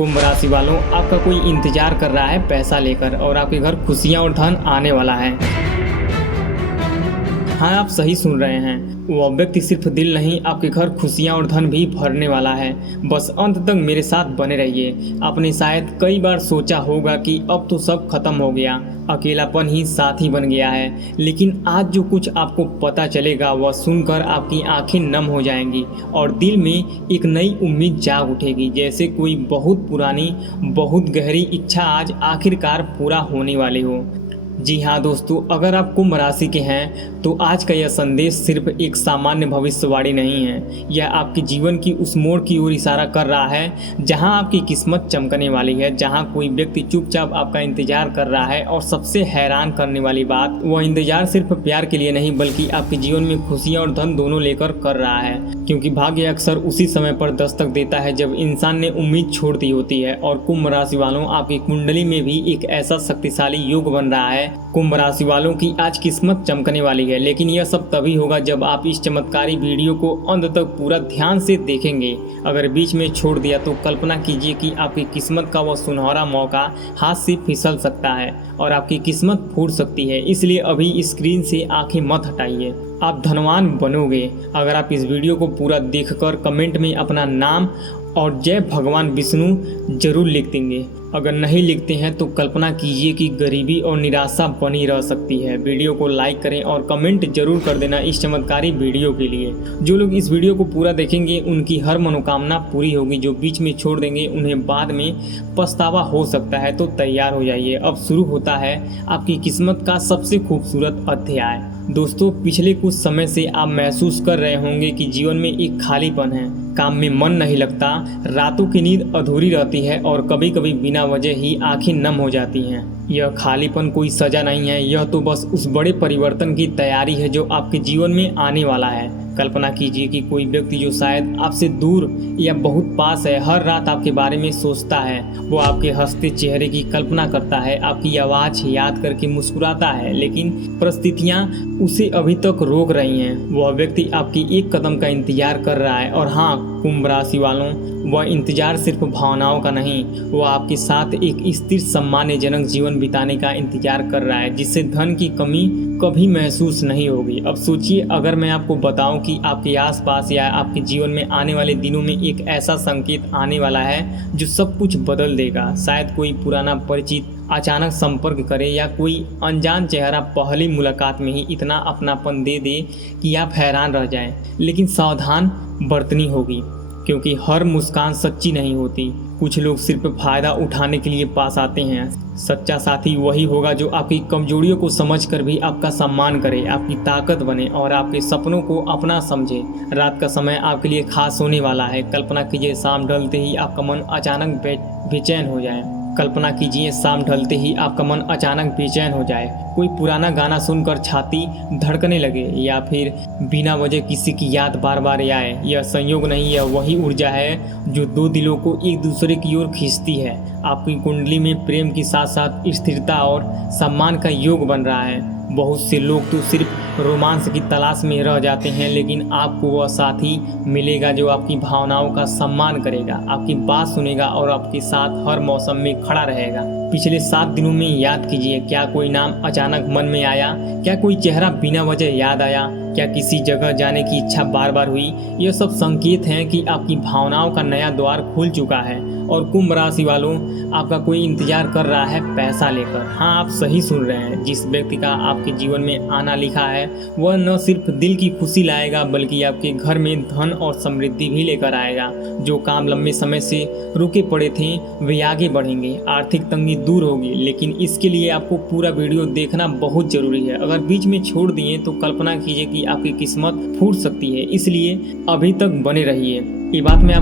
कुंभ राशि वालों, आपका कोई इंतजार कर रहा है पैसा लेकर और आपके घर खुशियां और धन आने वाला है। हाँ, आप सही सुन रहे हैं। वह व्यक्ति सिर्फ दिल नहीं, आपके घर खुशियां और धन भी भरने वाला है। बस अंत तक मेरे साथ बने रहिए। आपने शायद कई बार सोचा होगा कि अब तो सब खत्म हो गया, अकेलापन ही साथी बन गया है, लेकिन आज जो कुछ आपको पता चलेगा वह सुनकर आपकी आंखें नम हो जाएंगी और दिल में एक नई उम्मीद जाग उठेगी, जैसे कोई बहुत पुरानी, बहुत गहरी इच्छा आज आखिरकार पूरा होने वाली हो। जी हाँ दोस्तों, अगर आप कुंभ राशि के हैं तो आज का यह संदेश सिर्फ एक सामान्य भविष्यवाणी नहीं है। यह आपके जीवन की उस मोड़ की ओर इशारा कर रहा है जहां आपकी किस्मत चमकने वाली है, जहां कोई व्यक्ति चुपचाप आपका इंतजार कर रहा है। और सबसे हैरान करने वाली बात, वह इंतजार सिर्फ प्यार के लिए नहीं बल्कि आपके जीवन में खुशियाँ और धन दोनों लेकर कर रहा है। क्योंकि भाग्य अक्सर उसी समय पर दस्तक देता है जब इंसान ने उम्मीद छोड़ दी होती है। और कुंभ राशि वालों, आपकी कुंडली में भी एक ऐसा शक्तिशाली योग बन रहा है। कुंभ राशि वालों की आज किस्मत चमकने वाली है, लेकिन यह सब तभी होगा जब आप इस चमत्कारी वीडियो को अंत तक पूरा ध्यान से देखेंगे। अगर बीच में छोड़ दिया तो कल्पना कीजिए कि आपकी किस्मत का वह सुनहरा मौका हाथ से फिसल सकता है और आपकी किस्मत फूट सकती है। इसलिए अभी स्क्रीन से आंखें मत हटाइए, आप धनवान बनोगे अगर आप इस वीडियो को पूरा देखकर कमेंट में अपना नाम और जय भगवान विष्णु जरूर लिख देंगे। अगर नहीं लिखते हैं तो कल्पना कीजिए कि गरीबी और निराशा बनी रह सकती है। वीडियो को लाइक करें और कमेंट जरूर कर देना इस चमत्कारी वीडियो के लिए। जो लोग इस वीडियो को पूरा देखेंगे उनकी हर मनोकामना पूरी होगी। जो बीच में छोड़ देंगे उन्हें बाद में पछतावा हो सकता है। तो तैयार हो जाइए, अब शुरू होता है आपकी किस्मत का सबसे खूबसूरत अध्याय। दोस्तों, पिछले कुछ समय से आप महसूस कर रहे होंगे कि जीवन में एक खालीपन है, काम में मन नहीं लगता, रातों की नींद अधूरी रहती है और कभी कभी बिना वजह ही आंखें नम हो जाती हैं। यह खालीपन कोई सजा नहीं है, यह तो बस उस बड़े परिवर्तन की तैयारी है जो आपके जीवन में आने वाला है। कल्पना कीजिए कि कोई व्यक्ति जो शायद आपसे दूर या बहुत पास है, हर रात आपके बारे में सोचता है। वो आपके हंसते चेहरे की कल्पना करता है, आपकी आवाज़ याद करके मुस्कुराता है, लेकिन परिस्थितियाँ उसे अभी तक रोक रही हैं। वह व्यक्ति आपकी एक कदम का इंतजार कर रहा है। और हाँ कुंभ राशि वालों, वह इंतजार सिर्फ भावनाओं का नहीं, वह आपके साथ एक स्थिर सम्मानजनक जीवन बिताने का इंतजार कर रहा है, जिससे धन की कमी कभी महसूस नहीं होगी। अब सोचिए, अगर मैं आपको बताऊं कि आपके आसपास या आपके जीवन में आने वाले दिनों में एक ऐसा संकेत आने वाला है जो सब कुछ बदल देगा। शायद कोई पुराना परिचित अचानक संपर्क करे या कोई अनजान चेहरा पहली मुलाकात में ही इतना अपनापन दे दे कि आप हैरान रह जाएं। लेकिन सावधान बरतनी होगी, क्योंकि हर मुस्कान सच्ची नहीं होती। कुछ लोग सिर्फ फायदा उठाने के लिए पास आते हैं। सच्चा साथी वही होगा जो आपकी कमजोरियों को समझकर भी आपका सम्मान करे, आपकी ताकत बने और आपके सपनों को अपना समझे। रात का समय आपके लिए खास होने वाला है। कल्पना कीजिए, शाम ढलते ही आपका मन अचानक बेचैन हो जाए। कल्पना कीजिए, शाम ढलते ही आपका मन अचानक बेचैन हो जाए। कोई पुराना गाना सुनकर छाती धड़कने लगे या फिर बिना वजह किसी की याद बार बार आए। यह संयोग नहीं, यह वही ऊर्जा है जो दो दिलों को एक दूसरे की ओर खींचती है। आपकी कुंडली में प्रेम के साथ साथ स्थिरता और सम्मान का योग बन रहा है। बहुत से लोग तो सिर्फ रोमांस की तलाश में रह जाते हैं, लेकिन आपको वह साथी मिलेगा जो आपकी भावनाओं का सम्मान करेगा, आपकी बात सुनेगा और आपके साथ हर मौसम में खड़ा रहेगा। पिछले 7 दिनों में याद कीजिए, क्या कोई नाम अचानक मन में आया? क्या कोई चेहरा बिना वजह याद आया? क्या किसी जगह जाने की इच्छा बार बार हुई? यह सब संकेत हैं कि आपकी भावनाओं का नया द्वार खुल चुका है। और कुंभ राशि वालों, आपका कोई इंतजार कर रहा है पैसा लेकर। हाँ, आप सही सुन रहे हैं। जिस व्यक्ति का आपके जीवन में आना लिखा है वह न सिर्फ दिल की खुशी लाएगा बल्कि आपके घर में धन और समृद्धि भी लेकर आएगा। जो काम लंबे समय से रुके पड़े थे वे आगे बढ़ेंगे, आर्थिक तंगी दूर होगी। लेकिन इसके लिए आपको पूरा वीडियो देखना बहुत जरूरी है। अगर बीच में छोड़ दिए तो कल्पना कीजिए कि आपकी किस्मत फूट सकती है। इसलिए अभी तक बने रहिए। ये बात मैं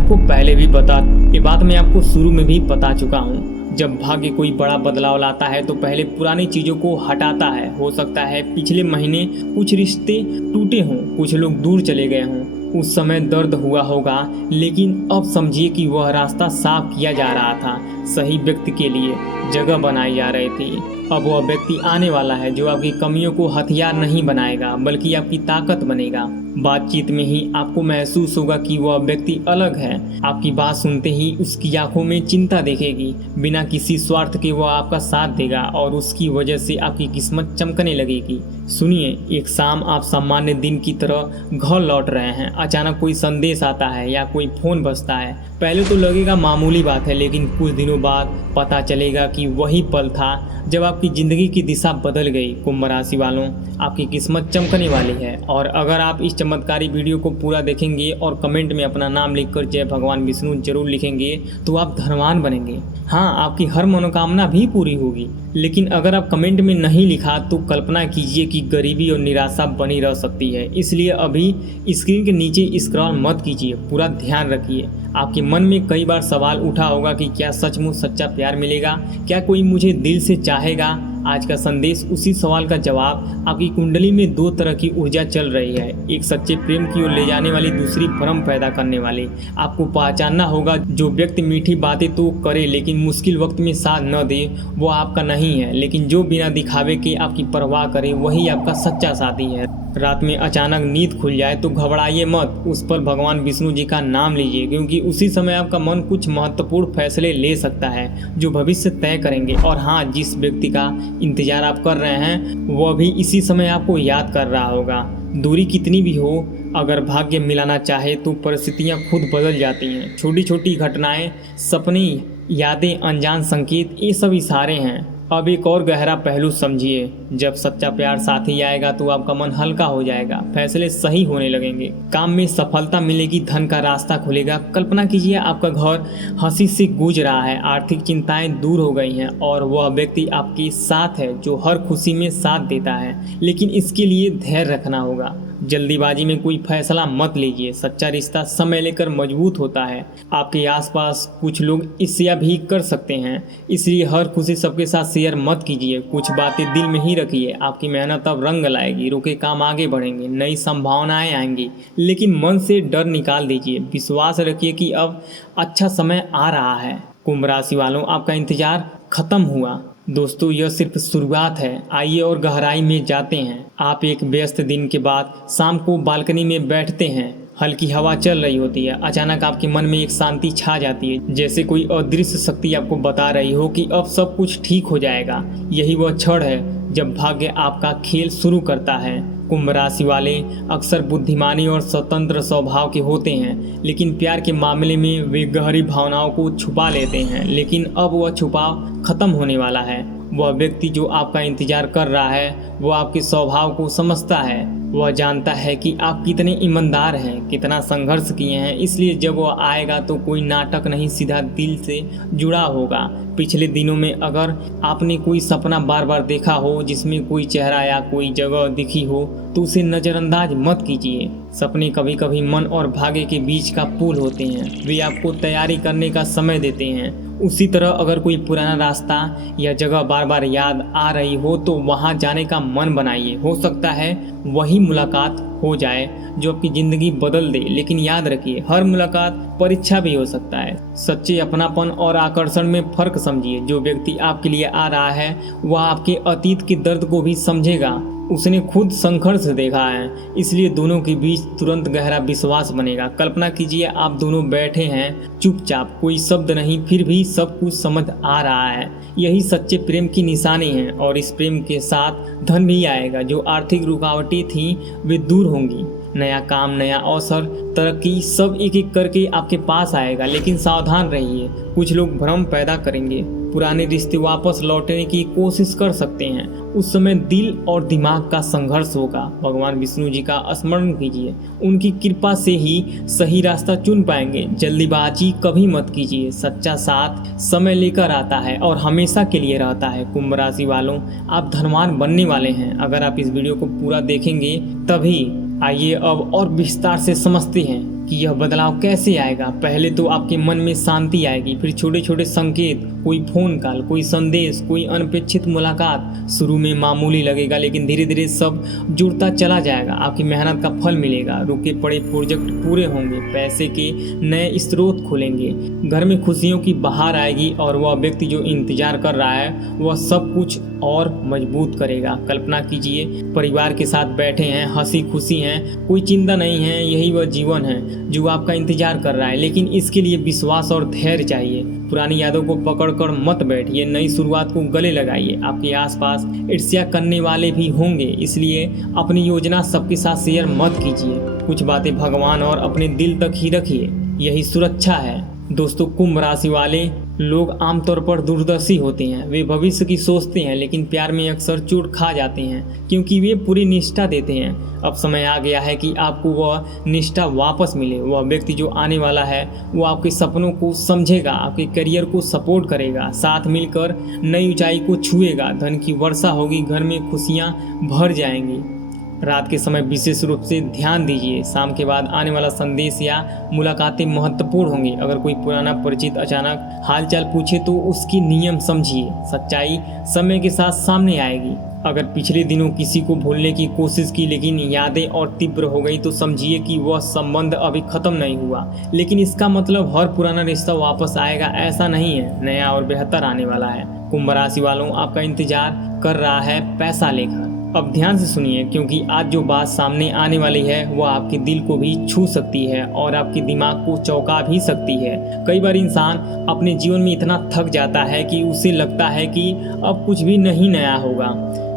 आपको शुरू में भी बता चुका हूँ। जब भाग्य कोई बड़ा बदलाव लाता है तो पहले पुरानी चीज़ों को हटाता है। हो सकता है पिछले महीने कुछ रिश्ते टूटे हों, कुछ लोग दूर चले गए हों, उस समय दर्द हुआ होगा, लेकिन अब समझिए कि वह रास्ता साफ किया जा रहा था। सही व्यक्ति के लिए जगह बनाई जा रही थी। अब वह व्यक्ति आने वाला है जो आपकी कमियों को हथियार नहीं बनाएगा बल्कि आपकी ताकत बनेगा। बातचीत में ही आपको महसूस होगा कि वह व्यक्ति अलग है। आपकी बात सुनते ही उसकी आंखों में चिंता दिखेगी। बिना किसी स्वार्थ के वह आपका साथ देगा और उसकी वजह से आपकी किस्मत चमकने लगेगी। सुनिए, एक शाम आप सामान्य दिन की तरह घर लौट रहे हैं। अचानक कोई संदेश आता है या कोई फोन बजता है। पहले तो लगेगा मामूली बात है, लेकिन कुछ दिनों बाद पता चलेगा कि वही पल था जब आपकी ज़िंदगी की दिशा बदल गई। कुंभ राशि वालों, आपकी किस्मत चमकने वाली है और अगर आप इस चमत्कारी वीडियो को पूरा देखेंगे और कमेंट में अपना नाम लिखकर जय भगवान विष्णु जरूर लिखेंगे तो आप धनवान बनेंगे। हाँ, आपकी हर मनोकामना भी पूरी होगी। लेकिन अगर आप कमेंट में नहीं लिखा तो कल्पना कीजिए कि गरीबी और निराशा बनी रह सकती है। इसलिए अभी स्क्रीन के नीचे स्क्रॉल मत कीजिए, पूरा ध्यान रखिए। आपके मन में कई बार सवाल उठा होगा कि क्या सचमुच सच्चा प्यार मिलेगा, क्या कोई मुझे दिल से चाहेगा। आज का संदेश उसी सवाल का जवाब। आपकी कुंडली में दो तरह की ऊर्जा चल रही है, एक सच्चे प्रेम की ओर ले जाने वाली, दूसरी भ्रम पैदा करने वाली। आपको पहचानना होगा जो व्यक्ति मीठी बातें तो करे लेकिन मुश्किल वक्त में साथ न दे वो आपका नहीं है, लेकिन जो बिना दिखावे के आपकी परवाह करे वही आपका सच्चा साथी है। रात में अचानक नींद खुल जाए तो घबराइए मत, उस पर भगवान विष्णु जी का नाम लीजिए, क्योंकि उसी समय आपका मन कुछ महत्वपूर्ण फैसले ले सकता है जो भविष्य तय करेंगे। और हाँ, जिस व्यक्ति का इंतजार आप कर रहे हैं वह भी इसी समय आपको याद कर रहा होगा। दूरी कितनी भी हो, अगर भाग्य मिलाना चाहे तो परिस्थितियां खुद बदल जाती हैं। छोटी छोटी घटनाएं, सपने, यादें, अनजान संकेत, ये सब इशारे हैं। अब एक और गहरा पहलू समझिए, जब सच्चा प्यार साथी आएगा तो आपका मन हल्का हो जाएगा, फैसले सही होने लगेंगे, काम में सफलता मिलेगी, धन का रास्ता खुलेगा। कल्पना कीजिए आपका घर हंसी से गूंज रहा है, आर्थिक चिंताएं दूर हो गई हैं और वह व्यक्ति आपके साथ है जो हर खुशी में साथ देता है। लेकिन इसके लिए धैर्य रखना होगा। जल्दीबाजी में कोई फैसला मत लीजिए, सच्चा रिश्ता समय लेकर मजबूत होता है। आपके आसपास कुछ लोग ईर्ष्या भी कर सकते हैं, इसलिए हर खुशी सबके साथ शेयर मत कीजिए। कुछ बातें दिल में ही रखिए। आपकी मेहनत अब रंग लाएगी, रुके काम आगे बढ़ेंगे, नई संभावनाएं आएंगी, लेकिन मन से डर निकाल दीजिए। विश्वास रखिए कि अब अच्छा समय आ रहा है। कुंभ राशि वालों, आपका इंतजार खत्म हुआ। दोस्तों, यह सिर्फ शुरुआत है। आइए और गहराई में जाते हैं। आप एक व्यस्त दिन के बाद शाम को बालकनी में बैठते हैं, हल्की हवा चल रही होती है। अचानक आपके मन में एक शांति छा जाती है, जैसे कोई अदृश्य शक्ति आपको बता रही हो कि अब सब कुछ ठीक हो जाएगा। यही वह क्षण है जब भाग्य आपका खेल शुरू करता है। कुंभ राशि वाले अक्सर बुद्धिमानी और स्वतंत्र स्वभाव के होते हैं, लेकिन प्यार के मामले में वे गहरी भावनाओं को छुपा लेते हैं। लेकिन अब वह छुपाव खत्म होने वाला है। वह व्यक्ति जो आपका इंतजार कर रहा है वह आपके स्वभाव को समझता है। वह जानता है कि आप कितने ईमानदार हैं, कितना संघर्ष किए हैं, इसलिए जब वह आएगा तो कोई नाटक नहीं, सीधा दिल से जुड़ा होगा। पिछले दिनों में अगर आपने कोई सपना बार बार देखा हो जिसमें कोई चेहरा या कोई जगह दिखी हो तो उसे नज़रअंदाज मत कीजिए। सपने कभी कभी मन और भाग्य के बीच का पुल होते हैं, वे आपको तैयारी करने का समय देते हैं। उसी तरह अगर कोई पुराना रास्ता या जगह बार बार याद आ रही हो तो वहां जाने का मन बनाइए। हो सकता है वही मुलाकात हो जाए जो आपकी ज़िंदगी बदल दे। लेकिन याद रखिए, हर मुलाकात परीक्षा भी हो सकता है। सच्चे अपनापन और आकर्षण में फ़र्क समझिए। जो व्यक्ति आपके लिए आ रहा है वह आपके अतीत के दर्द को भी समझेगा। उसने खुद संघर्ष देखा है, इसलिए दोनों के बीच तुरंत गहरा विश्वास बनेगा। कल्पना कीजिए आप दोनों बैठे हैं चुपचाप, कोई शब्द नहीं, फिर भी सब कुछ समझ आ रहा है। यही सच्चे प्रेम की निशानी है और इस प्रेम के साथ धन भी आएगा। जो आर्थिक रुकावटें थीं वे दूर होंगी। नया काम, नया अवसर, तरक्की सब एक एक करके आपके पास आएगा। लेकिन सावधान रहिए, कुछ लोग भ्रम पैदा करेंगे, पुराने रिश्ते वापस लौटने की कोशिश कर सकते हैं। उस समय दिल और दिमाग का संघर्ष होगा। भगवान विष्णु जी का स्मरण कीजिए, उनकी कृपा से ही सही रास्ता चुन पाएंगे। जल्दीबाजी कभी मत कीजिए, सच्चा साथ समय लेकर आता है और हमेशा के लिए रहता है। कुंभ राशि वालों, आप धनवान बनने वाले हैं अगर आप इस वीडियो को पूरा देखेंगे तभी। आइए अब और विस्तार से समझते हैं कि यह बदलाव कैसे आएगा। पहले तो आपके मन में शांति आएगी, फिर छोटे छोटे संकेत, कोई फोन कॉल, कोई संदेश, कोई अनपेक्षित मुलाकात। शुरू में मामूली लगेगा, लेकिन धीरे धीरे सब जुड़ता चला जाएगा। आपकी मेहनत का फल मिलेगा, रुके पड़े प्रोजेक्ट पूरे होंगे, पैसे के नए स्रोत खुलेंगे, घर में खुशियों की बहार आएगी और वह व्यक्ति जो इंतजार कर रहा है वह सब कुछ और मजबूत करेगा। कल्पना कीजिए, परिवार के साथ बैठे हैं, हंसी खुशी हैं, कोई चिंता नहीं है। यही वह जीवन है जो आपका इंतजार कर रहा है, लेकिन इसके लिए विश्वास और धैर्य चाहिए। पुरानी यादों को पकड़कर मत बैठिए, नई शुरुआत को गले लगाइए। आपके आसपास ईर्ष्या करने वाले भी होंगे, इसलिए अपनी योजना सबके साथ शेयर मत कीजिए। कुछ बातें भगवान और अपने दिल तक ही रखिए, यही सुरक्षा है। दोस्तों, कुंभ राशि वाले लोग आमतौर पर दूरदर्शी होते हैं। वे भविष्य की सोचते हैं, लेकिन प्यार में अक्सर चोट खा जाते हैं, क्योंकि वे पूरी निष्ठा देते हैं। अब समय आ गया है कि आपको वह निष्ठा वापस मिले। वह व्यक्ति जो आने वाला है वो आपके सपनों को समझेगा, आपके करियर को सपोर्ट करेगा, साथ मिलकर नई ऊंचाई को छुएगा। धन की वर्षा होगी, घर में खुशियाँ भर जाएंगी। रात के समय विशेष रूप से ध्यान दीजिए, शाम के बाद आने वाला संदेश या मुलाकातें महत्वपूर्ण होंगी। अगर कोई पुराना परिचित अचानक हालचाल पूछे तो उसकी नियम समझिए, सच्चाई समय के साथ सामने आएगी। अगर पिछले दिनों किसी को भूलने की कोशिश की लेकिन यादें और तीव्र हो गई तो समझिए कि वह संबंध अभी खत्म नहीं हुआ। लेकिन इसका मतलब हर पुराना रिश्ता वापस आएगा ऐसा नहीं है, नया और बेहतर आने वाला है। कुंभ राशि वालों, आपका इंतजार कर रहा है पैसा लेकर। अब ध्यान से सुनिए, क्योंकि आज जो बात सामने आने वाली है वह आपके दिल को भी छू सकती है और आपके दिमाग को चौंका भी सकती है। कई बार इंसान अपने जीवन में इतना थक जाता है कि उसे लगता है कि अब कुछ भी नहीं नया होगा,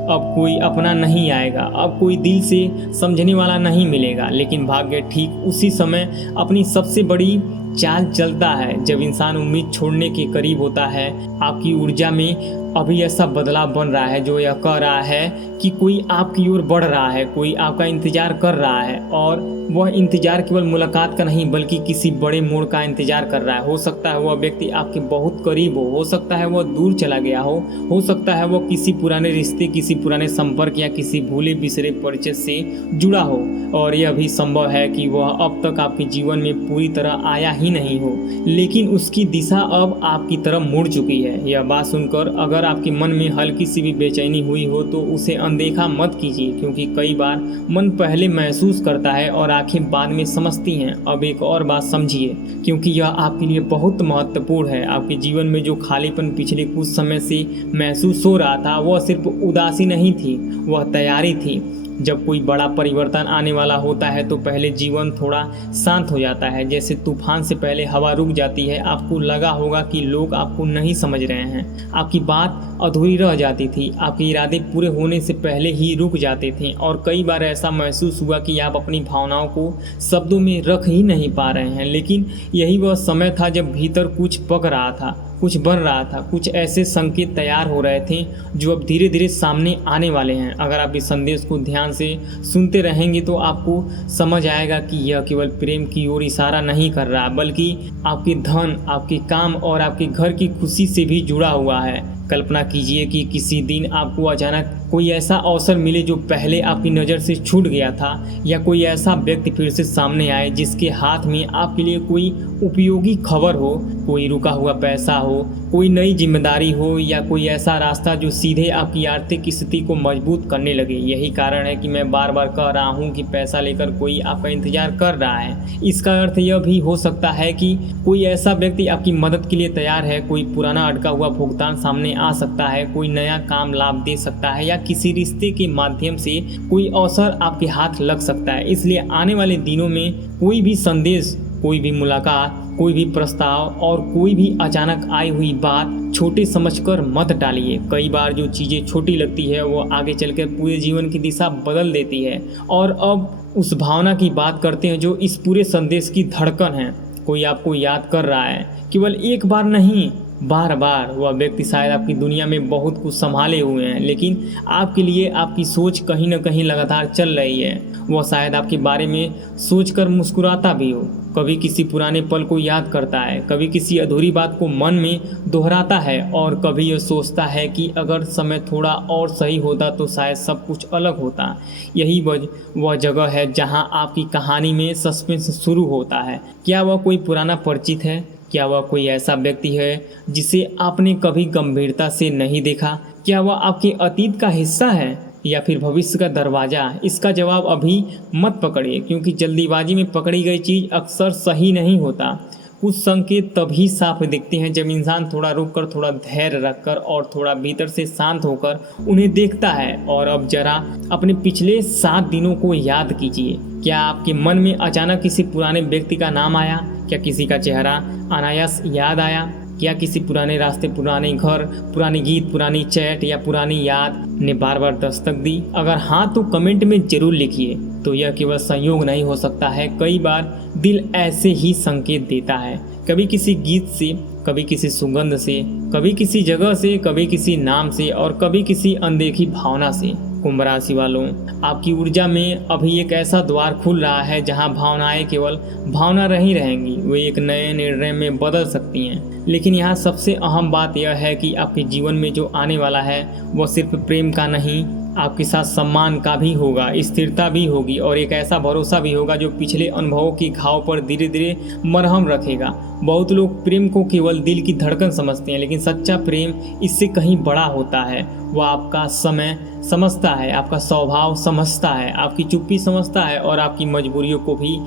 अब कोई अपना नहीं आएगा, अब कोई दिल से समझने वाला नहीं मिलेगा। लेकिन भाग्य ठीक उसी समय अपनी सबसे बड़ी चाल चलता है, जब इंसान उम्मीद छोड़ने के करीब होता है। आपकी ऊर्जा में अभी ऐसा बदलाव बन रहा है जो यह कह रहा है कि कोई आपकी ओर बढ़ रहा है, कोई आपका इंतजार कर रहा है। और वह इंतजार केवल मुलाकात का नहीं बल्कि किसी बड़े मोड़ का इंतजार कर रहा है। हो सकता है वह व्यक्ति आपके बहुत करीब हो सकता है वह दूर चला गया हो सकता है वह किसी पुराने रिश्ते, किसी पुराने संपर्क या किसी भूले बिसरे परिचय से जुड़ा हो। और यह भी संभव है कि वह अब तक आपके जीवन में पूरी तरह आया ही नहीं हो, लेकिन उसकी दिशा अब आपकी तरफ मुड़ चुकी है। यह बात सुनकर अगर आपके मन में हल्की सी भी बेचैनी हुई हो तो उसे अनदेखा मत कीजिए, क्योंकि कई बार मन पहले महसूस करता है और आंखें बाद में समझती हैं। अब एक और बात समझिए, क्योंकि यह आपके लिए बहुत महत्वपूर्ण है। आपके जीवन में जो खालीपन पिछले कुछ समय से महसूस हो रहा था वह सिर्फ उदासी नहीं थी, वह तैयारी थी। जब कोई बड़ा परिवर्तन आने वाला होता है तो पहले जीवन थोड़ा शांत हो जाता है, जैसे तूफान से पहले हवा रुक जाती है। आपको लगा होगा कि लोग आपको नहीं समझ रहे हैं, आपकी बात अधूरी रह जाती थी, आपके इरादे पूरे होने से पहले ही रुक जाते थे। और कई बार ऐसा महसूस हुआ कि आप अपनी भावनाओं को शब्दों में रख ही नहीं पा रहे हैं। लेकिन यही वह समय था जब भीतर कुछ पक रहा था, कुछ बन रहा था, कुछ ऐसे संकेत तैयार हो रहे थे जो अब धीरे धीरे सामने आने वाले हैं। अगर आप इस संदेश को ध्यान से सुनते रहेंगे तो आपको समझ आएगा कि यह केवल प्रेम की ओर इशारा नहीं कर रहा, बल्कि आपके धन, आपके काम और आपके घर की खुशी से भी जुड़ा हुआ है। कल्पना कीजिए कि किसी दिन आपको अचानक कोई ऐसा अवसर मिले जो पहले आपकी नज़र से छूट गया था, या कोई ऐसा व्यक्ति फिर से सामने आए जिसके हाथ में आपके लिए कोई उपयोगी खबर हो, कोई रुका हुआ पैसा हो, कोई नई जिम्मेदारी हो, या कोई ऐसा रास्ता जो सीधे आपकी आर्थिक स्थिति को मजबूत करने लगे। यही कारण है कि मैं बार बार कह रहा हूँ कि पैसा लेकर कोई आपका इंतजार कर रहा है। इसका अर्थ यह भी हो सकता है कि कोई ऐसा व्यक्ति आपकी मदद के लिए तैयार है, कोई पुराना अटका हुआ भुगतान सामने आ सकता है, कोई नया काम लाभ दे सकता है, या किसी रिश्ते के माध्यम से कोई अवसर आपके हाथ लग सकता है। इसलिए आने वाले दिनों में कोई भी संदेश, कोई भी मुलाकात, कोई भी प्रस्ताव और कोई भी अचानक आई हुई बात छोटे समझकर मत टालिए। कई बार जो चीज़ें छोटी लगती है वो आगे चलकर पूरे जीवन की दिशा बदल देती है। और अब उस भावना की बात करते हैं जो इस पूरे संदेश की धड़कन है। कोई आपको याद कर रहा है, केवल एक बार नहीं, बार बार। वह व्यक्ति शायद आपकी दुनिया में बहुत कुछ संभाले हुए हैं, लेकिन आपके लिए आपकी सोच कहीं न कहीं लगातार चल रही है। वह शायद आपके बारे में सोचकर मुस्कुराता भी हो, कभी किसी पुराने पल को याद करता है, कभी किसी अधूरी बात को मन में दोहराता है और कभी यह सोचता है कि अगर समय थोड़ा और सही होता तो शायद सब कुछ अलग होता। यही वह जगह है जहां आपकी कहानी में सस्पेंस शुरू होता है। क्या वह कोई पुराना परिचित है? क्या वह कोई ऐसा व्यक्ति है जिसे आपने कभी गंभीरता से नहीं देखा? क्या वह आपके अतीत का हिस्सा है या फिर भविष्य का दरवाज़ा? इसका जवाब अभी मत पकड़िए, क्योंकि जल्दीबाजी में पकड़ी गई चीज़ अक्सर सही नहीं होता। कुछ संकेत तभी साफ दिखते हैं जब इंसान थोड़ा रुककर, थोड़ा धैर्य रखकर और थोड़ा भीतर से शांत होकर उन्हें देखता है। और अब जरा अपने पिछले 7 दिनों को याद कीजिए। क्या आपके मन में अचानक किसी पुराने व्यक्ति का नाम आया? क्या किसी का चेहरा अनायास याद आया? क्या किसी पुराने रास्ते, पुराने घर, पुराने गीत, पुरानी चैट या पुरानी याद ने बार बार दस्तक दी? अगर हाँ तो कमेंट में जरूर लिखिए। तो यह केवल संयोग नहीं हो सकता है, कई बार दिल ऐसे ही संकेत देता है। कभी किसी गीत से, कभी किसी सुगंध से, कभी किसी जगह से, कभी किसी नाम से और कभी किसी अनदेखी भावना से। कुंभ राशि वालों, आपकी ऊर्जा में अभी एक ऐसा द्वार खुल रहा है जहां भावनाएं केवल भावना नहीं रहेंगी, वे एक नए निर्णय में बदल सकती हैं। लेकिन यहाँ सबसे अहम बात यह है कि आपके जीवन में जो आने वाला है वह सिर्फ प्रेम का नहीं, आपके साथ सम्मान का भी होगा, स्थिरता भी होगी और एक ऐसा भरोसा भी होगा जो पिछले अनुभवों के घाव पर धीरे धीरे मरहम रखेगा। बहुत लोग प्रेम को केवल दिल की धड़कन समझते हैं, लेकिन सच्चा प्रेम इससे कहीं बड़ा होता है। वह आपका समय समझता है, आपका स्वभाव समझता है, आपकी चुप्पी समझता है और आपकी मजबूरियों को भी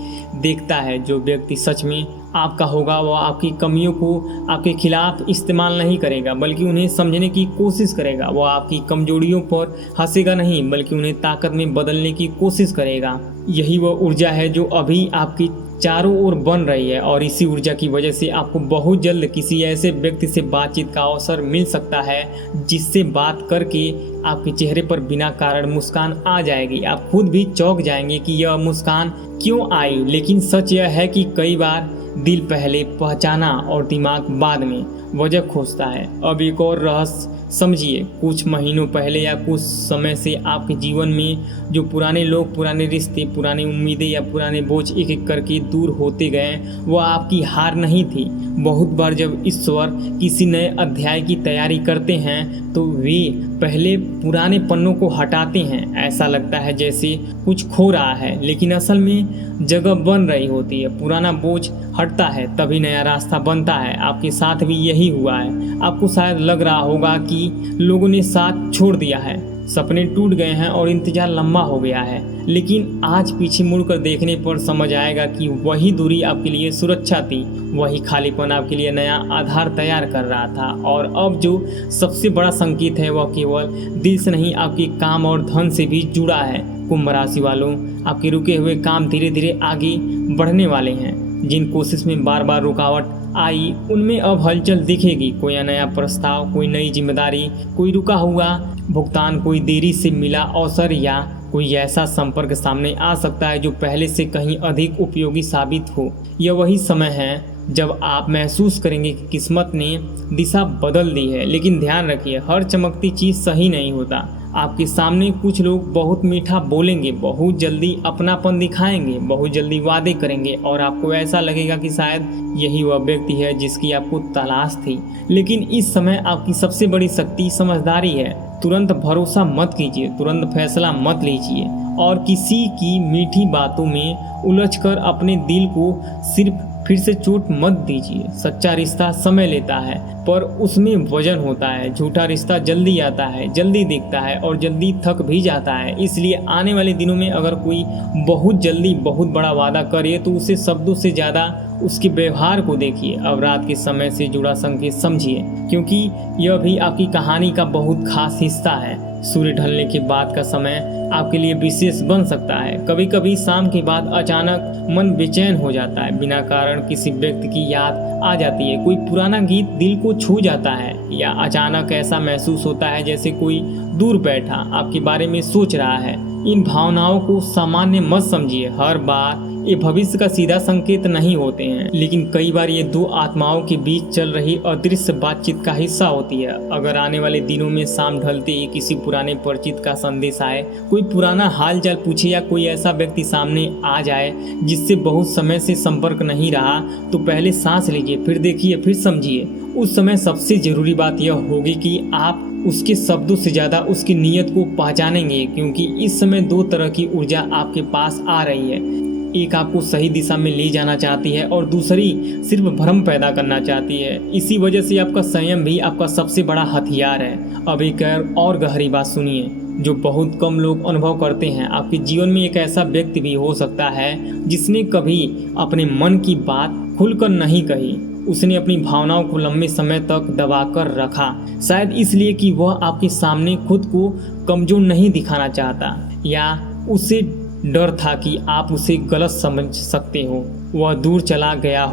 देखता है। जो व्यक्ति सच में आपका होगा वह आपकी कमियों को आपके खिलाफ इस्तेमाल नहीं करेगा, बल्कि उन्हें समझने की कोशिश करेगा। वह आपकी कमजोरियों पर हंसेगा नहीं, बल्कि उन्हें ताकत में बदलने की कोशिश करेगा। यही वह ऊर्जा है जो अभी आपकी चारों ओर बन रही है और इसी ऊर्जा की वजह से आपको बहुत जल्द किसी ऐसे व्यक्ति से बातचीत का अवसर मिल सकता है जिससे बात करके आपके चेहरे पर बिना कारण मुस्कान आ जाएगी। आप खुद भी चौंक जाएंगे कि यह मुस्कान क्यों आई। लेकिन सच यह है कि कई बार दिल पहले पहचाना और दिमाग बाद में वजह खोजता है। अब एक और रहस्य समझिए, कुछ महीनों पहले या कुछ समय से आपके जीवन में जो पुराने लोग, पुराने रिश्ते, पुरानी उम्मीदें या पुराने बोझ एक एक करके दूर होते गए, वह आपकी हार नहीं थी। बहुत बार जब ईश्वर किसी नए अध्याय की तैयारी करते हैं तो वे पहले पुराने पन्नों को हटाते हैं। ऐसा लगता है जैसे कुछ खो रहा है, लेकिन असल में जगह बन रही होती है। पुराना बोझ हटता है तभी नया रास्ता बनता है। आपके साथ भी यही हुआ है। आपको शायद लग रहा होगा कि लोगों ने साथ छोड़ दिया है, सपने टूट गए हैं और इंतजार लंबा हो गया है, लेकिन आज पीछे मुड़कर देखने पर समझ आएगा कि वही दूरी आपके लिए सुरक्षा थी, वही खालीपन आपके लिए नया आधार तैयार कर रहा था। और अब जो सबसे बड़ा संकेत है वह केवल दिल से नहीं, आपके काम और धन से भी जुड़ा है। कुंभ राशि वालों, आपके रुके हुए काम धीरे धीरे आगे बढ़ने वाले हैं। जिन कोशिश में बार बार रुकावट आई उनमें अब हलचल दिखेगी। कोई नया प्रस्ताव, कोई नई जिम्मेदारी, कोई रुका हुआ भुगतान, कोई देरी से मिला अवसर या कोई ऐसा संपर्क सामने आ सकता है जो पहले से कहीं अधिक उपयोगी साबित हो। यह वही समय है जब आप महसूस करेंगे कि किस्मत ने दिशा बदल दी है। लेकिन ध्यान रखिए, हर चमकती चीज़ सही नहीं होता। आपके सामने कुछ लोग बहुत मीठा बोलेंगे, बहुत जल्दी अपनापन दिखाएंगे, बहुत जल्दी वादे करेंगे और आपको ऐसा लगेगा कि शायद यही वह व्यक्ति है जिसकी आपको तलाश थी। लेकिन इस समय आपकी सबसे बड़ी शक्ति समझदारी है। तुरंत भरोसा मत कीजिए, तुरंत फैसला मत लीजिए और किसी की मीठी बातों में उलझकर अपने दिल को सिर्फ फिर से चोट मत दीजिए। सच्चा रिश्ता समय लेता है पर उसमें वजन होता है। झूठा रिश्ता जल्दी आता है, जल्दी दिखता है और जल्दी थक भी जाता है। इसलिए आने वाले दिनों में अगर कोई बहुत जल्दी बहुत बड़ा वादा करे तो उसे शब्दों से ज़्यादा उसके व्यवहार को देखिए। अब रात के समय से जुड़ा संकेत समझिए, क्योंकि यह भी आपकी कहानी का बहुत खास हिस्सा है। सूर्य ढलने के बाद का समय आपके लिए विशेष बन सकता है। कभी कभी शाम के बाद अचानक मन बेचैन हो जाता है, बिना कारण किसी व्यक्ति की याद आ जाती है, कोई पुराना गीत दिल को छू जाता है या अचानक ऐसा महसूस होता है जैसे कोई दूर बैठा आपके बारे में सोच रहा है। इन भावनाओं को सामान्य मत समझिए। हर बार ये भविष्य का सीधा संकेत नहीं होते हैं, लेकिन कई बार ये दो आत्माओं के बीच चल रही अदृश्य बातचीत का हिस्सा होती है। अगर आने वाले दिनों में शाम ढलते ही किसी पुराने परिचित का संदेश आए, कोई पुराना हाल चाल पूछे या कोई ऐसा व्यक्ति सामने आ जाए जिससे बहुत समय से संपर्क नहीं रहा, तो पहले सांस लीजिए, फिर देखिए, फिर समझिए। उस समय सबसे जरूरी बात यह होगी कि आप उसके शब्दों से ज़्यादा उसकी नीयत को पहचानेंगे, क्योंकि इस समय दो तरह की ऊर्जा आपके पास आ रही है। एक आपको सही दिशा में ले जाना चाहती है और दूसरी सिर्फ भ्रम पैदा करना चाहती है। इसी वजह से आपका संयम भी आपका सबसे बड़ा हथियार है। अब एक और गहरी बात सुनिए जो बहुत कम लोग अनुभव करते हैं। आपके जीवन में एक ऐसा व्यक्ति भी हो सकता है जिसने कभी अपने मन की बात खुलकर नहीं कही। उसने अपनी भावनाओं को लंबे समय तक दबाकर रखा, शायद इसलिए कि वह आपके सामने खुद को कमजोर नहीं दिखाना चाहता, या उसे डर था कि आप उसे गलत समझ सकते हो। वह दूर चला गया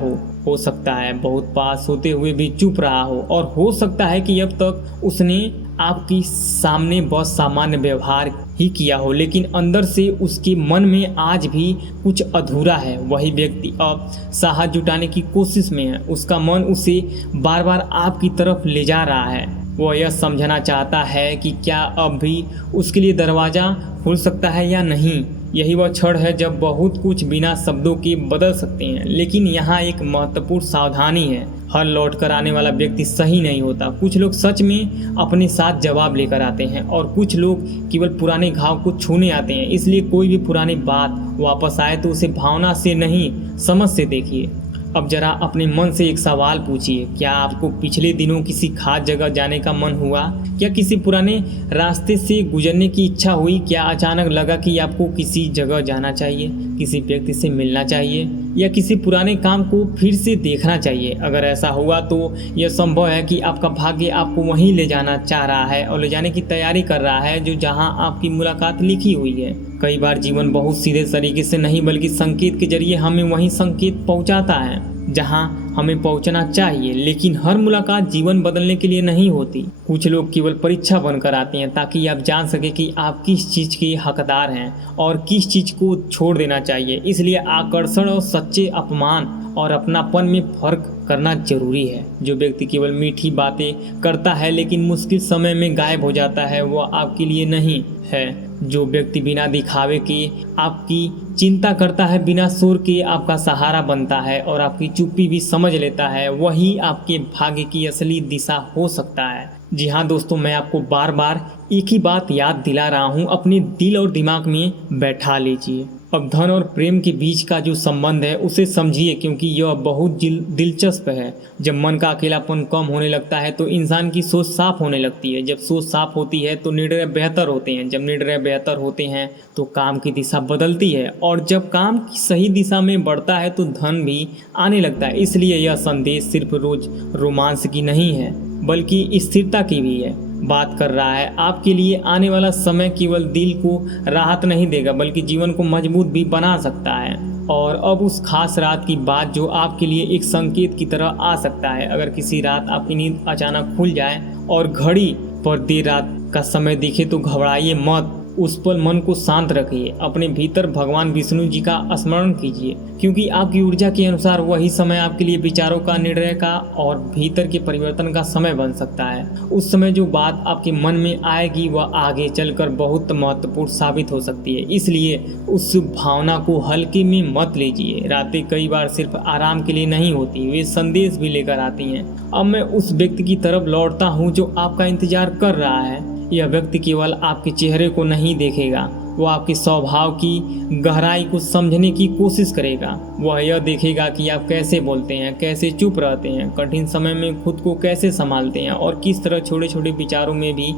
हो सकता है बहुत पास होते हुए भी चुप रहा हो हो सकता है कि अब तक उसने आपके सामने बस सामान्य व्यवहार ही किया हो, लेकिन अंदर से उसके मन में आज भी कुछ अधूरा है। वही व्यक्ति अब साहस जुटाने की कोशिश में है। उसका मन उसे बार बार आपकी तरफ ले जा रहा है। वह यह समझना चाहता है कि क्या अब भी उसके लिए दरवाज़ा खुल सकता है या नहीं। यही वह क्षण है जब बहुत कुछ बिना शब्दों के बदल सकते हैं। लेकिन यहाँ एक महत्वपूर्ण सावधानी है, हर लौट कर आने वाला व्यक्ति सही नहीं होता। कुछ लोग सच में अपने साथ जवाब लेकर आते हैं और कुछ लोग केवल पुराने घाव को छूने आते हैं। इसलिए कोई भी पुरानी बात वापस आए तो उसे भावना से नहीं, समझ से देखिए। अब जरा अपने मन से एक सवाल पूछिए, क्या आपको पिछले दिनों किसी खास जगह जाने का मन हुआ? क्या किसी पुराने रास्ते से गुजरने की इच्छा हुई? क्या अचानक लगा कि आपको किसी जगह जाना चाहिए, किसी व्यक्ति से मिलना चाहिए या किसी पुराने काम को फिर से देखना चाहिए? अगर ऐसा हुआ तो यह संभव है कि आपका भाग्य आपको वहीं ले जाना चाह रहा है और ले जाने की तैयारी कर रहा है जो जहां आपकी मुलाकात लिखी हुई है। कई बार जीवन बहुत सीधे तरीके से नहीं बल्कि संकेत के जरिए हमें वहीं संकेत पहुंचाता है जहां हमें पहुंचना चाहिए। लेकिन हर मुलाकात जीवन बदलने के लिए नहीं होती। कुछ लोग केवल परीक्षा बनकर आते हैं ताकि आप जान सके कि आप किस चीज़ के हकदार हैं और किस चीज़ को छोड़ देना चाहिए। इसलिए आकर्षण और सच्चे अपमान और अपनापन में फर्क करना जरूरी है। जो व्यक्ति केवल मीठी बातें करता है लेकिन मुश्किल समय में गायब हो जाता है, वह आपके लिए नहीं है। जो व्यक्ति बिना दिखावे के आपकी चिंता करता है, बिना शोर के आपका सहारा बनता है और आपकी चुप्पी भी समझ लेता है, वही आपके भाग्य की असली दिशा हो सकता है। जी हाँ दोस्तों, मैं आपको बार बार एक ही बात याद दिला रहा हूँ, अपने दिल और दिमाग में बैठा लीजिए। अब धन और प्रेम के बीच का जो संबंध है उसे समझिए, क्योंकि यह बहुत दिलचस्प है। जब मन का अकेलापन कम होने लगता है तो इंसान की सोच साफ होने लगती है। जब सोच साफ होती है तो निर्णय बेहतर होते हैं। जब निर्णय बेहतर होते हैं तो काम की दिशा बदलती है, और जब काम की सही दिशा में बढ़ता है तो धन भी आने लगता है। इसलिए यह संदेश सिर्फ रोज रोमांस की नहीं है बल्कि स्थिरता की भी है बात कर रहा है। आपके लिए आने वाला समय केवल दिल को राहत नहीं देगा बल्कि जीवन को मजबूत भी बना सकता है। और अब उस खास रात की बात जो आपके लिए एक संकेत की तरह आ सकता है। अगर किसी रात आपकी नींद अचानक खुल जाए और घड़ी पर देर रात का समय दिखे तो घबराइए मत। उस पर मन को शांत रखिए, अपने भीतर भगवान विष्णु जी का स्मरण कीजिए, क्योंकि आपकी ऊर्जा के अनुसार वही समय आपके लिए विचारों का, निर्णय का और भीतर के परिवर्तन का समय बन सकता है। उस समय जो बात आपके मन में आएगी वह आगे चलकर बहुत महत्वपूर्ण साबित हो सकती है। इसलिए उस भावना को हल्के में मत लीजिए। रातें कई बार सिर्फ आराम के लिए नहीं होती, वे संदेश भी लेकर आती हैं। अब मैं उस व्यक्ति की तरफ लौटता हूँ जो आपका इंतजार कर रहा है। यह व्यक्ति केवल आपके चेहरे को नहीं देखेगा, वो आपके स्वभाव की गहराई को समझने की कोशिश करेगा। वह यह देखेगा कि आप कैसे बोलते हैं, कैसे चुप रहते हैं, कठिन समय में खुद को कैसे संभालते हैं और किस तरह छोटे छोटे विचारों में भी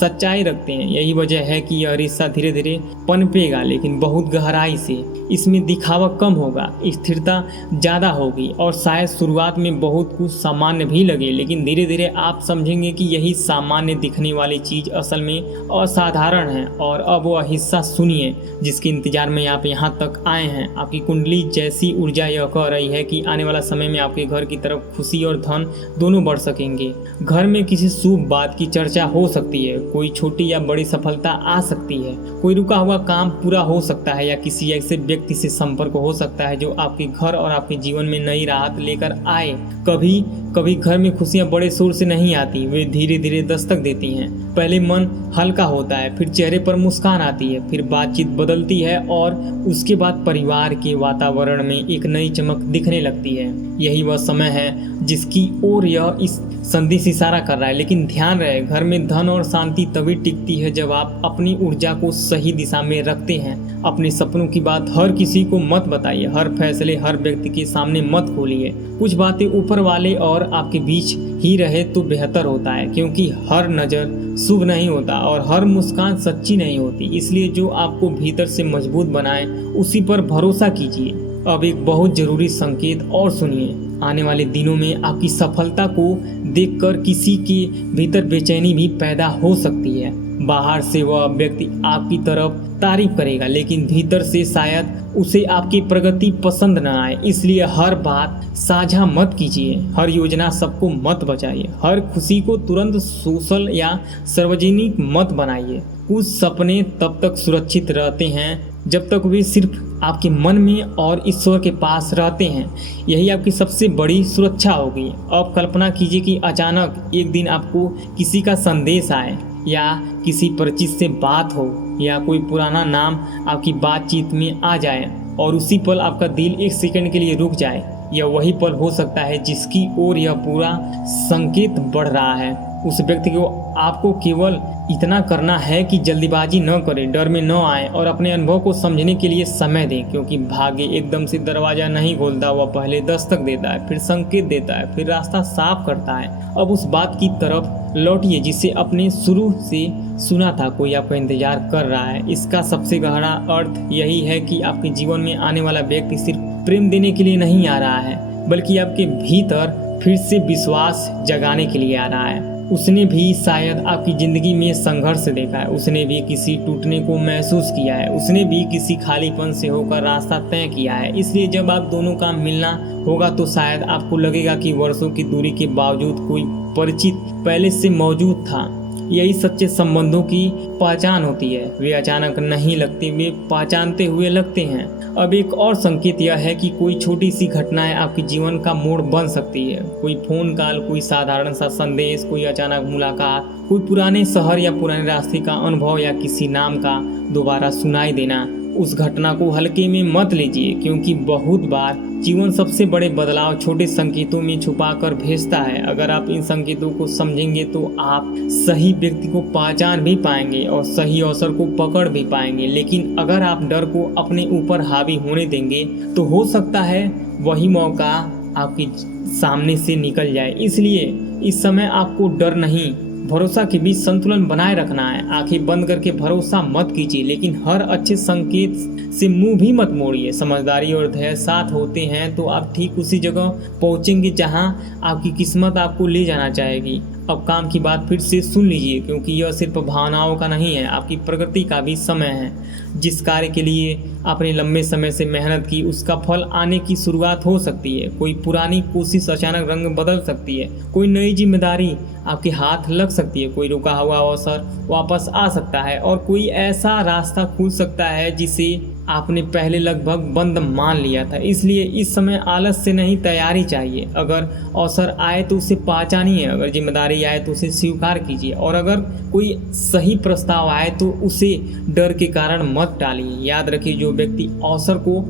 सच्चाई रखते हैं। यही वजह है कि यह रिश्ता धीरे धीरे पनपेगा, लेकिन बहुत गहराई से। इसमें दिखावा कम होगा, स्थिरता ज़्यादा होगी और शायद शुरुआत में बहुत कुछ सामान्य भी लगे, लेकिन धीरे धीरे आप समझेंगे कि यही सामान्य दिखने वाली चीज़ असल में असाधारण है और अब वह हिस्सा बात सुनिए जिसके इंतजार में आप यहाँ तक आए हैं। आपकी कुंडली जैसी ऊर्जा यह कह रही है कि आने वाला समय में आपके घर की तरफ खुशी और धन दोनों बढ़ सकेंगे। घर में किसी शुभ बात की चर्चा हो सकती है, कोई छोटी या बड़ी सफलता आ सकती है, कोई रुका हुआ काम पूरा हो सकता है या किसी ऐसे व्यक्ति से संपर्क हो सकता है जो आपके घर और आपके जीवन में नई राहत लेकर आए। कभी कभी घर में खुशियां बड़े शोर से नहीं आती, वे धीरे धीरे दस्तक देती हैं। पहले मन हल्का होता है, फिर चेहरे पर मुस्कान आती है, फिर बातचीत बदलती है और उसके बाद परिवार के वातावरण में एक नई चमक दिखने लगती है। यही वह समय है जिसकी ओर यह इस संदेश इशारा कर रहा है। लेकिन ध्यान रहे, घर में धन और शांति तभी टिकती है जब आप अपनी ऊर्जा को सही दिशा में रखते हैं। अपने सपनों की बात हर किसी को मत बताइए, हर फैसले हर व्यक्ति के सामने मत खोलिए। कुछ बातें ऊपर वाले और आपके बीच ही रहे तो बेहतर होता है, क्योंकि हर नज़र शुभ नहीं होता और हर मुस्कान सच्ची नहीं होती। इसलिए जो आपको भीतर से मजबूत बनाए उसी पर भरोसा कीजिए। अब एक बहुत जरूरी संकेत और सुनिए। आने वाले दिनों में आपकी सफलता को देखकर किसी के भीतर बेचैनी भी पैदा हो सकती है। बाहर से वह व्यक्ति आपकी तरफ तारीफ करेगा, लेकिन भीतर से शायद उसे आपकी प्रगति पसंद न आए। इसलिए हर बात साझा मत कीजिए, हर योजना सबको मत बताइए, हर खुशी को तुरंत सोशल या सार्वजनिक मत बनाइए। कुछ सपने तब तक सुरक्षित रहते हैं जब तक वे सिर्फ आपके मन में और ईश्वर के पास रहते हैं। यही आपकी सबसे बड़ी सुरक्षा होगी। अब कल्पना कीजिए कि अचानक एक दिन आपको किसी का संदेश आए, या किसी परिचित से बात हो, या कोई पुराना नाम आपकी बातचीत में आ जाए और उसी पल आपका दिल एक सेकंड के लिए रुक जाए। यह वही पल हो सकता है जिसकी ओर यह पूरा संकेत बढ़ रहा है। उस व्यक्ति को आपको केवल इतना करना है कि जल्दीबाजी न करें, डर में न आए और अपने अनुभव को समझने के लिए समय दें, क्योंकि भाग्य एकदम से दरवाजा नहीं खोलता, वह पहले दस्तक देता है, फिर संकेत देता है, फिर रास्ता साफ करता है। अब उस बात की तरफ लौटिए जिसे अपने शुरू से सुना था, कोई आपका इंतजार कर रहा है। इसका सबसे गहरा अर्थ यही है कि आपके जीवन में आने वाला व्यक्ति सिर्फ प्रेम देने के लिए नहीं आ रहा है, बल्कि आपके भीतर फिर से विश्वास जगाने के लिए आ रहा है। उसने भी शायद आपकी ज़िंदगी में संघर्ष देखा है, उसने भी किसी टूटने को महसूस किया है, उसने भी किसी खालीपन से होकर रास्ता तय किया है। इसलिए जब आप दोनों का मिलना होगा तो शायद आपको लगेगा कि वर्षों की दूरी के बावजूद कोई परिचित पहले से मौजूद था। यही सच्चे संबंधों की पहचान होती है। वे अचानक नहीं लगते, वे पहचानते हुए लगते हैं। अब एक और संकेत यह है कि कोई छोटी सी घटनाएं आपके जीवन का मोड़ बन सकती है। कोई फोन कॉल, कोई साधारण सा संदेश, कोई अचानक मुलाकात, कोई पुराने शहर या पुराने रास्ते का अनुभव, या किसी नाम का दोबारा सुनाई देना। उस घटना को हल्के में मत लीजिए, क्योंकि बहुत बार जीवन सबसे बड़े बदलाव छोटे संकेतों में छुपा कर भेजता है। अगर आप इन संकेतों को समझेंगे तो आप सही व्यक्ति को पहचान भी पाएंगे और सही अवसर को पकड़ भी पाएंगे। लेकिन अगर आप डर को अपने ऊपर हावी होने देंगे तो हो सकता है वही मौका आपके सामने से निकल जाए। इसलिए इस समय आपको डर नहीं, भरोसा के बीच संतुलन बनाए रखना है। आंखें बंद करके भरोसा मत कीजिए, लेकिन हर अच्छे संकेत से मुंह भी मत मोड़िए। समझदारी और धैर्य साथ होते हैं तो आप ठीक उसी जगह पहुंचेंगे जहां आपकी किस्मत आपको ले जाना चाहेगी। अब काम की बात फिर से सुन लीजिए, क्योंकि यह सिर्फ भावनाओं का नहीं है, आपकी प्रगति का भी समय है। जिस कार्य के लिए आपने लंबे समय से मेहनत की, उसका फल आने की शुरुआत हो सकती है। कोई पुरानी कोशिश अचानक रंग बदल सकती है, कोई नई जिम्मेदारी आपके हाथ लग सकती है, कोई रुका हुआ अवसर वापस आ सकता है और कोई ऐसा रास्ता खुल सकता है जिसे आपने पहले लगभग बंद मान लिया था। इसलिए इस समय आलस से नहीं, तैयारी चाहिए। अगर अवसर आए तो उसे पहचानिए, अगर जिम्मेदारी आए तो उसे स्वीकार कीजिए, और अगर कोई सही प्रस्ताव आए तो उसे डर के कारण मत टालिए। याद रखिए, जो व्यक्ति अवसर को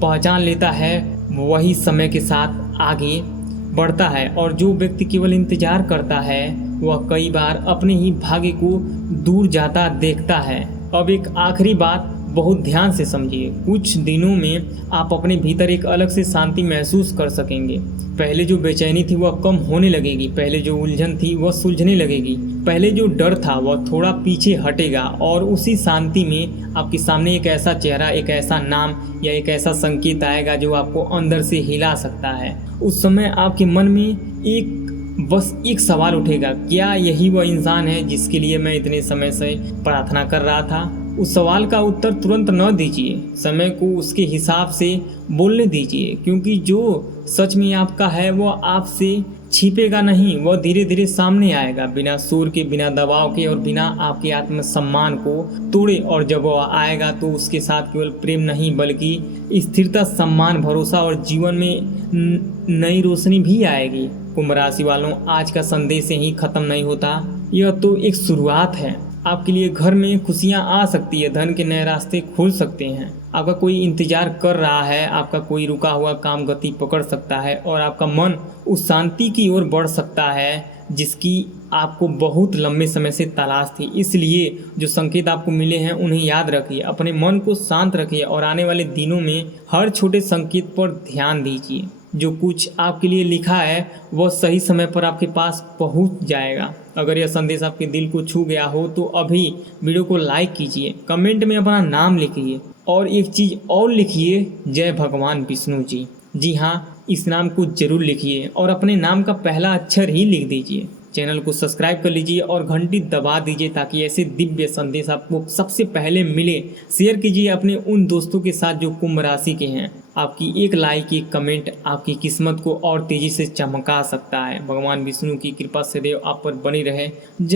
पहचान लेता है वही समय के साथ आगे बढ़ता है, और जो व्यक्ति केवल इंतजार करता है वह कई बार अपने ही भाग्य को दूर जाता देखता है। अब एक आखिरी बात बहुत ध्यान से समझिए। कुछ दिनों में आप अपने भीतर एक अलग से शांति महसूस कर सकेंगे। पहले जो बेचैनी थी वह कम होने लगेगी, पहले जो उलझन थी वह सुलझने लगेगी, पहले जो डर था वह थोड़ा पीछे हटेगा, और उसी शांति में आपके सामने एक ऐसा चेहरा, एक ऐसा नाम या एक ऐसा संकेत आएगा जो आपको अंदर से हिला सकता है। उस समय आपके मन में बस एक सवाल उठेगा, क्या यही वह इंसान है जिसके लिए मैं इतने समय से प्रार्थना कर रहा था? उस सवाल का उत्तर तुरंत न दीजिए, समय को उसके हिसाब से बोलने दीजिए, क्योंकि जो सच में आपका है वो आपसे छिपेगा नहीं, वह धीरे धीरे सामने आएगा, बिना शोर के, बिना दबाव के और बिना आपके आत्मसम्मान को तोड़े। और जब वह आएगा तो उसके साथ केवल प्रेम नहीं बल्कि स्थिरता, सम्मान, भरोसा और जीवन में नई रोशनी भी आएगी। कुंभ राशि वालों, आज का संदेश यही खत्म नहीं होता, यह तो एक शुरुआत है। आपके लिए घर में खुशियां आ सकती है, धन के नए रास्ते खुल सकते हैं, आपका कोई इंतजार कर रहा है, आपका कोई रुका हुआ काम गति पकड़ सकता है और आपका मन उस शांति की ओर बढ़ सकता है जिसकी आपको बहुत लंबे समय से तलाश थी। इसलिए जो संकेत आपको मिले हैं उन्हें याद रखिए, अपने मन को शांत रखिए और आने वाले दिनों में हर छोटे संकेत पर ध्यान दीजिए। जो कुछ आपके लिए लिखा है वह सही समय पर आपके पास पहुंच जाएगा। अगर यह संदेश आपके दिल को छू गया हो तो अभी वीडियो को लाइक कीजिए, कमेंट में अपना नाम लिखिए और एक चीज़ और लिखिए, जय भगवान विष्णु जी। जी हाँ, इस नाम को जरूर लिखिए और अपने नाम का पहला अक्षर ही लिख दीजिए। चैनल को सब्सक्राइब कर लीजिए और घंटी दबा दीजिए ताकि ऐसे दिव्य संदेश आपको सबसे पहले मिले। शेयर कीजिए अपने उन दोस्तों के साथ जो कुंभ राशि के हैं। आपकी एक लाइक, एक कमेंट आपकी किस्मत को और तेजी से चमका सकता है। भगवान विष्णु की कृपा सदैव आप पर बनी रहे। जय